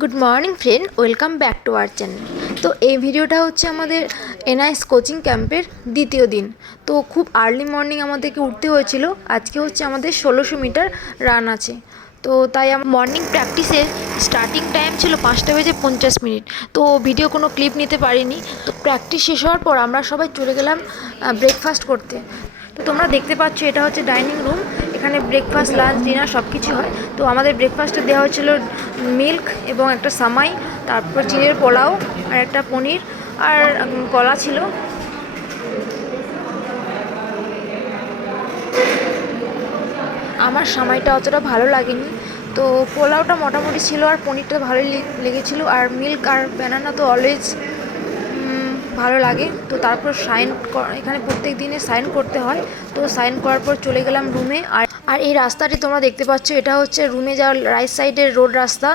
Good morning friend, welcome back to our channel. তো এই ভিডিওটা হচ্ছে আমাদের এনআইএস কোচিং ক্যাম্পের দ্বিতীয় দিন। তো খুব আর্লি মর্নিং আমাদেরকে উঠতে হয়েছিল। আজকে হচ্ছে আমাদের 1600 মিটার রান আছে। তো তাই মর্নিং প্র্যাকটিসের স্টার্টিং টাইম ছিল 5:50। তো ভিডিও কোনো ক্লিপ নিতে পারিনি। তো প্র্যাকটিস শেষ হওয়ার পর আমরা সবাই চলে গেলাম ব্রেকফাস্ট করতে। তো তোমরা দেখতে পাচ্ছ এটা হচ্ছে ডাইনিং রুম। এখানে ব্রেকফাস্ট, লাঞ্চ, ডিনার সব কিছু হয়। তো আমাদের ব্রেকফাস্টে দেওয়া হয়েছিল মিল্ক এবং একটা সামাই, তারপর চিনের পোলাও আর একটা পনির আর কলা ছিল। আমার সামাইটা অতটা ভালো লাগেনি, তো পোলাওটা মোটামুটি ছিল আর পনিরটা ভালোই লেগেছিলো। আর মিল্ক আর ব্যানানা তো অলওয়েজ ভালো লাগে। তো তারপর এখানে প্রত্যেক দিনে সাইন করতে হয়। তো সাইন করার পর চলে গেলাম রুমে। আর এই রাস্তাটি তোমরা দেখতে পাচ্ছ, এটা হচ্ছে রুমে যাওয়ার রাইট সাইডের রোড রাস্তা।